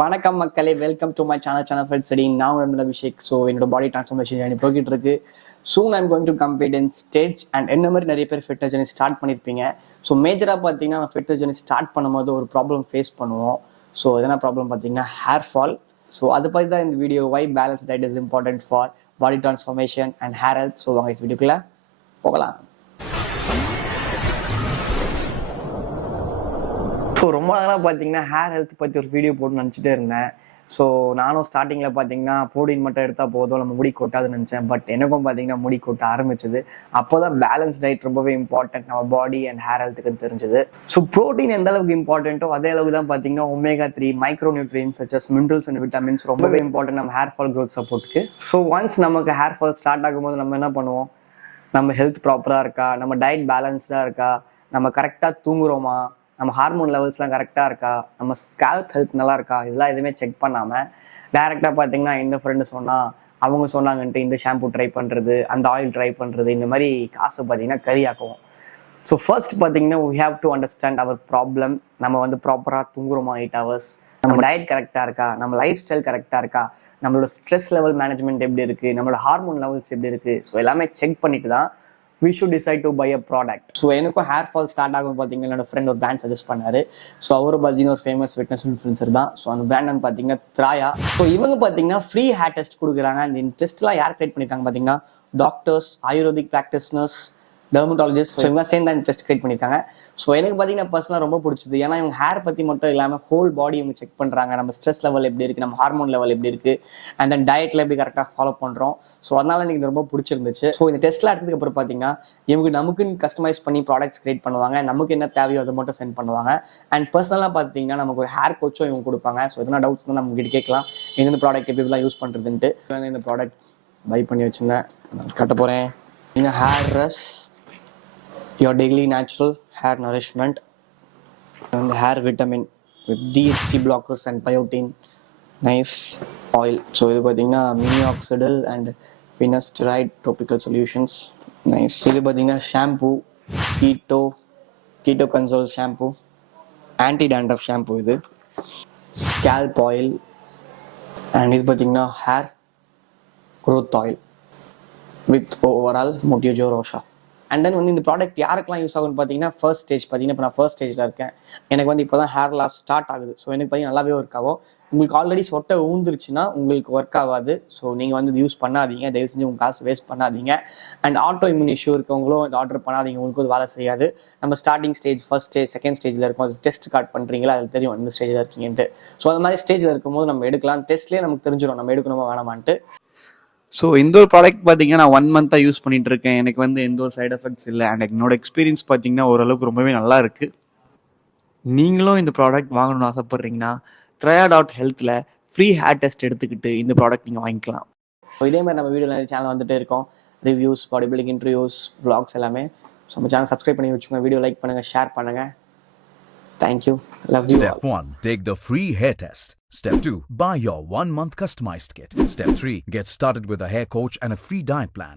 வணக்கம் மக்களே, welcome to my channel friends study. நான் உங்களோட அபிஷேக். ஸோ என்னோட பாடி ட்ரான்ஸ்ஃபர்மேஷன் ஜர்னி போய்கிட்டு இருக்கு. Soon I'm going to complete in stage and என்ன மாதிரி நிறைய பேர் ஃபிட்னஸ் ஜர்னி ஸ்டார்ட் பண்ணியிருப்பீங்க. ஸோ மேஜராக பார்த்தீங்கன்னா நம்ம ஃபிட்னஸ் ஜர்னி ஸ்டார்ட் பண்ணும்போது ஒரு ப்ராப்ளம் ஃபேஸ் பண்ணுவோம். ஸோ எதனா ப்ராப்ளம் பார்த்தீங்கன்னா ஹேர் ஃபால். ஸோ அதை பற்றி தான் இந்த video, why balance diet is important for body transformation and hair health. So வாங்க இந்த வீடியோக்குள்ளே போகலாம். ஸோ ரொம்ப நாளாக பார்த்தீங்கன்னா ஹேர் ஹெல்த் பற்றி ஒரு வீடியோ போட்டு நினச்சிட்டே இருந்தேன். ஸோ நானும் ஸ்டார்டிங்கில் பார்த்தீங்கன்னா ப்ரோட்டீன் மட்டும் எடுத்தால் போதும், நம்ம முடி கொட்டாதுன்னு நினச்சேன். பட் எனக்கும் பார்த்தீங்கன்னா முடி கொட்ட ஆரம்பிச்சது. அப்போ தான் பேலன்ஸ் டயட் ரொம்பவே இம்பார்ட்டன்ட் நம்ம பாடி அண்ட் ஹேர் ஹெல்த்துக்கு தெரிஞ்சது. ஸோ ப்ரோட்டீன் எந்த அளவுக்கு இம்பார்ட்டன்ட்டோ அதே அளவுக்கு தான் பார்த்தீங்கன்னா omega-3 micro nutrients such as minerals and vitamins ரொம்பவே இம்பார்ட்டன்ட் நம்ம ஹேர் ஃபால் க்ரோத் சப்போர்ட்டுக்கு. ஸோ ஒன்ஸ் நமக்கு ஹேர் ஃபால் ஸ்டார்ட் ஆகும்போது நம்ம என்ன பண்ணுவோம், நம்ம ஹெல்த் ப்ராப்பராக இருக்கா, நம்ம டயட் பேலன்ஸ்டாக இருக்கா, நம்ம கரெக்டாக தூங்குறோமா, நம்ம ஹார்மோன் லெவல்ஸ்லாம் கரெக்டாக இருக்கா, நம்ம ஸ்கேல்ப் ஹெல்த் நல்லா இருக்கா, இதெல்லாம் எதுவுமே செக் பண்ணாமல் டேரெக்டாக பார்த்தீங்கன்னா இந்த ஃப்ரெண்டு சொன்னால் அவங்க சொன்னாங்கன்ட்டு இந்த ஷாம்பு ட்ரை பண்ணுறது, அந்த ஆயில் ட்ரை பண்ணுறது, இந்த மாதிரி காசு பார்த்தீங்கன்னா கரியாக்குவோம். ஸோ ஃபர்ஸ்ட் பார்த்தீங்கன்னா we have to understand our problem. நம்ம வந்து ப்ராப்பராக தூங்குறோமா 8 hours, நம்ம டயட் கரெக்டாக இருக்கா, நம்ம லைஃப் ஸ்டைல் கரெக்டாக இருக்கா, நம்மளோட ஸ்ட்ரெஸ் லெவல் மேனேஜ்மெண்ட் எப்படி இருக்குது, நம்மளோட ஹார்மோன் லெவல்ஸ் எப்படி இருக்குது. ஸோ எல்லாமே செக் பண்ணிட்டு தான் we should decide to buy a product. So எனக்கும் ஹேர் ஃபால் ஸ்டார்ட் ஆகும் பார்த்தீங்கன்னா என்னோட ஃப்ரெண்ட் ஒரு பிராண்ட் சஜஸ்ட் பண்ணாரு. ஸோ அவரு பார்த்தீங்கன்னா ஒரு ஃபேமஸ் ஃபிட்னஸ் இன்ஃப்ளூன்சர் தான். ஸோ அந்த பிராண்ட் பார்த்தீங்கன்னா த்ராயா. ஸோ இவங்க பார்த்தீங்கன்னா ஃப்ரீ ஹேர் டெஸ்ட் கொடுக்குறாங்க. அந்த டெஸ்ட்லாம் யார் கிரியேட் பண்ணியிருக்காங்க பார்த்தீங்கன்னா doctors, ayurvedic practitioners, dermatologist. So இவங்க சேர்ந்து இந்த டெஸ்ட் கிரியேட் பண்ணியிருக்காங்க. ஸோ எனக்கு பார்த்தீங்கன்னா பர்சனலாக ரொம்ப பிடிச்சது. ஏன்னா இவங்க ஹேர் பற்றி மட்டும் இல்லாமல் ஹோல் பாடி இவங்க செக் பண்ணுறாங்க. நம்ம ஸ்ட்ரெஸ் லெவல் எப்படி இருக்குது, நம்ம ஹார்மோன் லெவல் எப்படி இருக்குது, அண்ட் தென் டயட்டில் எப்படி கரெக்டாக ஃபாலோ பண்ணுறோம். ஸோ அதனால எனக்கு இது ரொம்ப பிடிச்சிருந்துச்சு. ஸோ இந்த டெஸ்ட்லாம் எடுத்ததுக்கு அப்புறம் பார்த்தீங்கன்னா இவங்க நமக்குன்னு கஸ்டமைஸ் பண்ணி ப்ராடக்ட்ஸ் கிரியேட் பண்ணுவாங்க. நமக்கு என்ன தேவையோ அதை மட்டும் சென்ட் பண்ணுவாங்க. அண்ட் பர்சனலாக பார்த்தீங்கன்னா நமக்கு ஒரு ஹேர் கோச்சும் இவங்க கொடுப்பாங்க. ஸோ எதனா டவுட்ஸ் தான் நம்ம கிட்ட கேட்கலாம், எந்த ப்ராடக்ட் எப்படிலாம் யூஸ் பண்ணுறதுன்ட்டு. இந்த ப்ராடக்ட் பை பண்ணி வச்சுருந்தேன், கட்ட போகிறேன். இந்த ஹேர் ரஸ், your daily natural hair nourishment, and the hair vitamin with DHT blockers and biotin, nice oil. So இது பார்த்தீங்கன்னா minoxidil and finasteride topical solutions, nice. இது பார்த்தீங்கன்னா shampoo, keto console shampoo, anti dandruff shampoo, இது scalp oil, and இது பார்த்தீங்கன்னா hair growth oil with overall Motijo Rocha. And then வந்து இந்த product யாருக்கெல்லாம் யூஸ் ஆகும்னு பார்த்தீங்கன்னா ஃபர்ஸ்ட் ஸ்டேஜ் பார்த்தீங்கன்னா இப்போ நான் ஃபர்ஸ்ட் ஸ்டேஜில் இருக்கேன். எனக்கு வந்து இப்போ தான் ஹேர் லாஸ் ஸ்டார்ட் ஆகுது. ஸோ எனக்கு பார்த்தீங்கன்னா நல்லாவே ஒர்க் ஆகும். உங்களுக்கு ஆல்ரெடி சொட்டை ஊந்துருச்சுன்னா உங்களுக்கு ஒர்க் ஆகாது. ஸோ நீங்கள் வந்து யூஸ் பண்ணாதீங்க, தயவு செஞ்சு உங்கள் காசு வேஸ்ட் பண்ணாதீங்க. அண்ட் ஆட்டோ இம்யூன் இஷ்யூ இருக்கவங்களும் இது ஆர்டர் பண்ணாதீங்க, உங்களுக்கு வேலை செய்யாது. நம்ம starting stage, first stage, second ஸ்டேஜில் இருக்கும். அது டெஸ்ட் கார்ட் பண்ணுறீங்களா, அதில் தெரியும் இந்த ஸ்டேஜில் இருக்கீங்கன்ட்டு. ஸோ அந்த மாதிரி ஸ்டேஜில் இருக்கும்போது நம்ம எடுக்கலாம். டெஸ்ட்லேயே நமக்கு தெரிஞ்சிடும் நம்ம எடுக்கணுமா வேணாமான்ட்டு. ஸோ இந்த ஒரு ப்ராடக்ட் பார்த்தீங்கன்னா நான் 1 month யூஸ் பண்ணிட்டு இருக்கேன். எனக்கு வந்து எந்த ஒரு சைட் எஃபெக்ட்ஸ் இல்லை. அண்ட் என்னோட எக்ஸ்பீரியன்ஸ் பார்த்தீங்கன்னா ஓரளவுக்கு ரொம்பவே நல்லா இருக்கு. நீங்களும் இந்த ப்ராடக்ட் வாங்கணும்னு ஆசைப்படுறீங்கன்னா த்ரையா.ஹெல்த்தில் ஃப்ரீ ஹேர் டெஸ்ட் எடுத்துக்கிட்டு இந்த ப்ராடக்ட் நீங்கள் வாங்கிக்கலாம். ஸோ இதே மாதிரி நம்ம வீடியோ சேனல் வந்துட்டே இருக்கோம். Reviews, body building interviews, vlogs எல்லாமே. ஸோ நம்ம சேனல் சப்ஸ்கிரைப் பண்ணி வச்சுக்கோங்க. வீடியோ லைக் பண்ணுங்கள், ஷேர் பண்ணுங்கள். Thank you. Love you. Step 1. Take the free hair test. Step 2. Buy your 1 month customized kit. Step 3. Get started with a hair coach and a free diet plan.